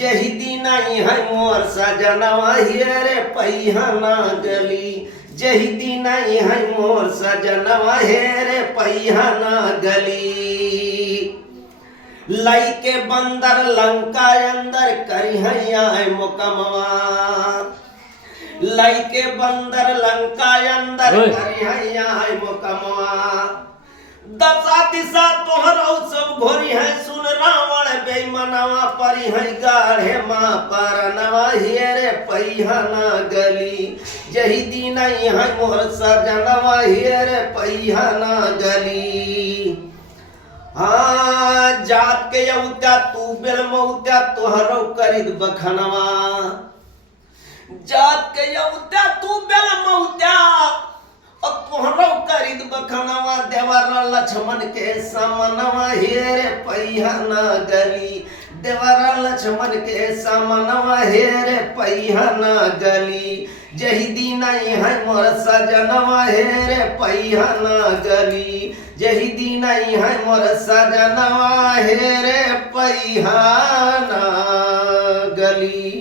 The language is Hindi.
जही दिन आई है मोर सजनवा हेरे पहियाना गली। जही दिन आई है मोर सजनवा हेरे पहियाना गली। लाई के बंदर लंका अंदर करी है मुकमवा। लाई के बंदर लंका अंदर करी है मुकमवा। दशा दिशा तोहरो सब घोरी है सुन रावण बेईमानवा परी है गाढ़े माँ परनवा हेरे पहियाना गली। जही दिन आई है मोर सजनवा हेरे पहियाना गली। हाँ जात के यौत्या तू बेल मौत्या तोहरो करित बखनवा। जात के यौत्या तू बेल मौत्या और तोहरो करित बखनवा। देवर लक्ष्मण के समनवा हेरे पहियाना गली। देवर लक्ष्मण के समनवा हेरे पहियाना गली। जही दिन आई है मोर सजनवा हेरे पहियाना गली। जही दिन आई है मोर सजनवा हेरे पहियाना गली।